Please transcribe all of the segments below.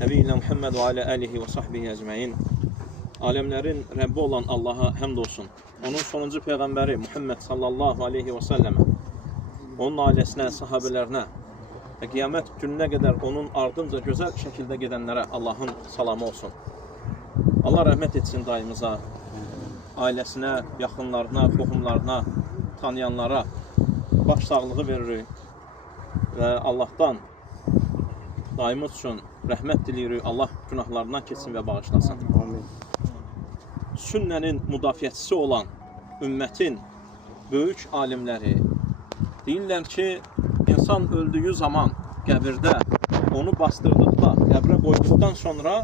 Nəbiyyina Muhammed və alə əlihi və sahbihi əcməin. Aləmlərin Rəbbi olan Allaha həmd olsun. Onun sonuncu Peyğəmbəri Muhammed sallallahu aleyhi və səlləmə, onun ailəsinə, sahabələrinə və qiyamət gününə qədər onun ardınca gözəl şəkildə gedənlərə Allahın salamı olsun. Allah rəhmət etsin dayımıza, ailəsinə, yaxınlarına, qohumlarına, tanıyanlara baş sağlığı veririk və Allahdan daimimiz üçün rəhmət diliyirik. Allah günahlarından keçsin və bağışlasın. Amin. Sünnənin müdafiəçisi olan ümmətin böyük alimləri deyirlər ki, insan öldüyü zaman qəbirdə onu bastırdıqda, qəbrə qoyduqdan sonra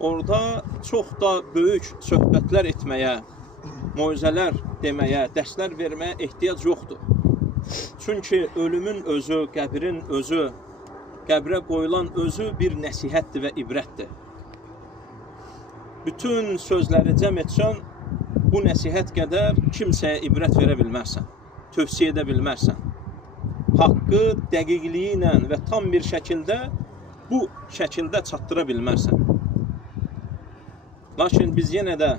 orada çox da böyük söhbətlər etməyə, moizələr deməyə, dərslər verməyə ehtiyac yoxdur. Çünki ölümün özü, qəbrin özü, qəbrə qoyulan özü bir nəsihətdir və ibrətdir. Bütün sözləri cəm etsən, bu nəsihət qədər kimsəyə ibrət verə bilmərsən, tövsiyə edə bilmərsən. Haqqı dəqiqliyi ilə və tam bir şəkildə bu şəkildə çatdıra bilmərsən. Lakin biz yenə də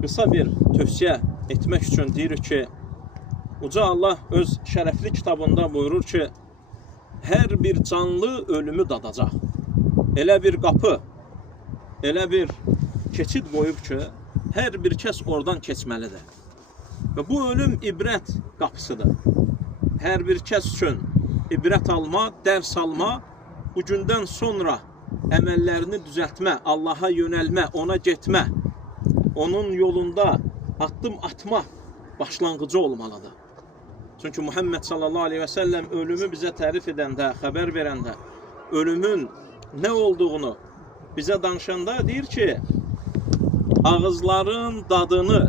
qısa bir tövsiyə etmək üçün deyirik ki, Uca Allah öz şərəfli kitabında buyurur ki, hər bir canlı ölümü dadacaq. Elə bir qapı, elə bir keçid qoyub ki, hər bir kəs oradan keçməlidir. Və bu ölüm ibrət qapısıdır. Hər bir kəs üçün ibrət alma, dərs alma, bu gündən sonra əməllərini düzəltmə, Allaha yönəlmə, ona getmə, onun yolunda addım atma başlanğıcı olmalıdır. Çünki Muhammed sallallahu aleyhi və səlləm ölümü bizə tərif edəndə, xəbər verəndə, ölümün nə olduğunu bizə danışanda deyir ki, ağızların dadını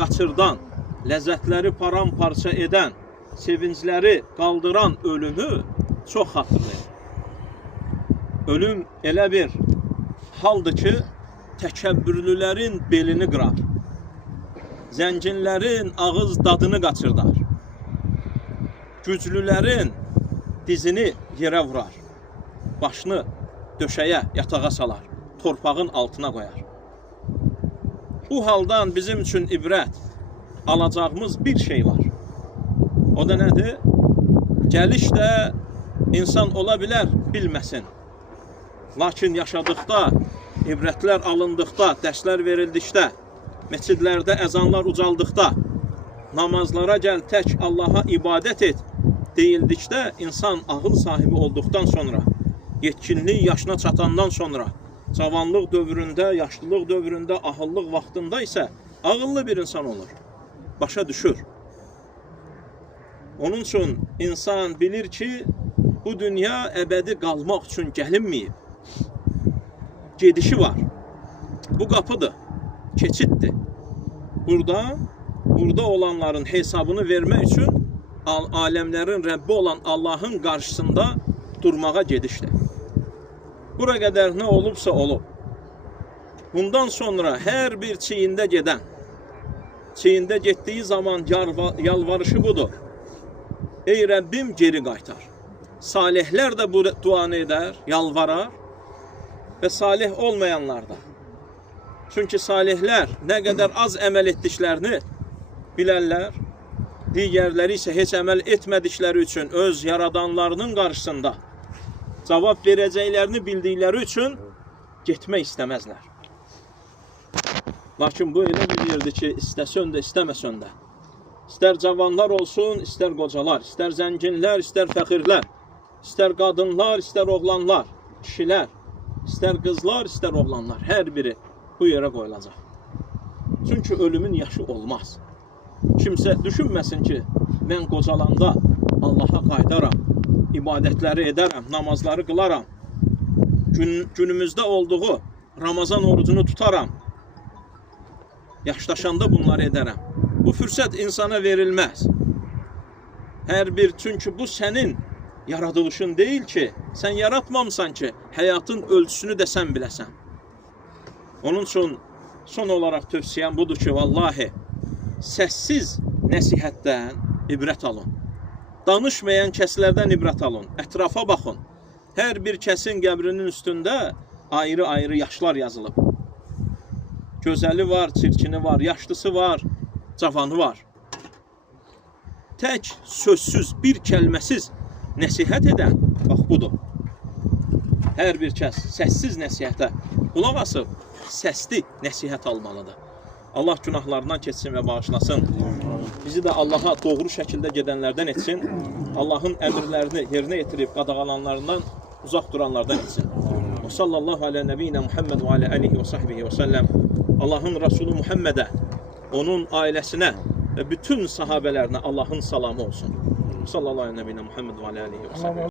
qaçırdan, ləzzətləri paramparça edən, sevincləri qaldıran ölümü çox xatırlayır. Ölüm elə bir haldır ki, təkəbbürlülərin belini qırar, zənginlərin ağız dadını qaçırdar, güclülərin dizini yerə vurar, başını döşəyə, yatağa salar, torpağın altına qoyar. Bu haldan bizim üçün ibrət alacağımız bir şey var. O da nədir? Gəliş də insan ola bilər, bilməsin. Lakin yaşadıqda, ibrətlər alındıqda, dərslər verildikdə, meçidlərdə əzanlar ucaldıqda, namazlara gəl, tək Allaha ibadət et deyildikdə, insan ağıl sahibi olduqdan sonra, yetkinlik yaşına çatandan sonra, cavanlıq dövründə, yaşlılıq dövründə, ahıllıq vaxtında isə ağıllı bir insan olur, başa düşür. Onun üçün insan bilir ki, bu dünya əbədi qalmaq üçün gəlinməyib. Gedişi var. Bu qapıdır, keçiddir. Burada olanların hesabını vermək üçün aləmlərin Rəbbi olan Allahın qarşısında durmağa gedişdir. Bura qədər nə olubsa olub. Bundan sonra hər bir çiyində gedən, çiyində getdiyi zaman yalvarışı budur. Ey Rəbbim, geri qaytar. Salihlər də bu duanı edər, yalvarar və salih olmayanlar da. Çünki salihlər nə qədər az əməl etdiklərini bilərlər, digərləri isə heç əməl etmədikləri üçün öz yaradanlarının qarşısında cavab verəcəklərini bildikləri üçün getmək istəməzlər. Lakin bu elə bir yerdir ki, istəsən də, istəməsən də, istər cavanlar olsun, istər qocalar, istər zənginlər, istər fəxirlər, istər qadınlar, istər oğlanlar, kişilər, istər qızlar, istər oğlanlar, hər biri bu yerə qoyulacaq. Çünki ölümün yaşı olmaz. Kimsə düşünməsin ki, mən qocalanda Allaha qaydaram, ibadətləri edərəm, namazları qılaram, günümüzdə olduğu Ramazan orucunu tutaram, yaşlaşanda bunları edərəm. Bu fürsət insana verilməz. Hər bir, çünki bu sənin yaradılışın deyil ki, sən yaratmamsan ki, həyatın ölçüsünü də sən biləsən. Onun üçün son olaraq tövsiyəm budur ki, vallahi, səssiz nəsihətdən ibrət alın. Danışmayan kəslərdən ibrət alın. Ətrafa baxın. Hər bir kəsin qəbrinin üstündə ayrı-ayrı yaşlar yazılıb. Gözəli var, çirkini var, yaşlısı var, cavanı var. Tək, sözsüz, bir kəlməsiz nəsihət edən, bax budur. Hər bir kəs səssiz nəsihətə qulaq asıb, səsli nəsihət almalıdır. Allah günahlarından keçsin və bağışlasın. Bizi də Allaha doğru şəkildə gedənlərdən etsin. Allahın əmrlərini yerinə yetirib qadağalanlarından uzaq duranlardan etsin. Və sallallahu alə nəbiyyinə Muhammed və alə alihi və sahbihi və səlləm. Allahın Rasulü Muhammedə, onun ailəsinə və bütün sahabələrinə Allahın salamı olsun. Sallallahu alə nəbiyyinə Muhammed və alə alihi və sahbihi.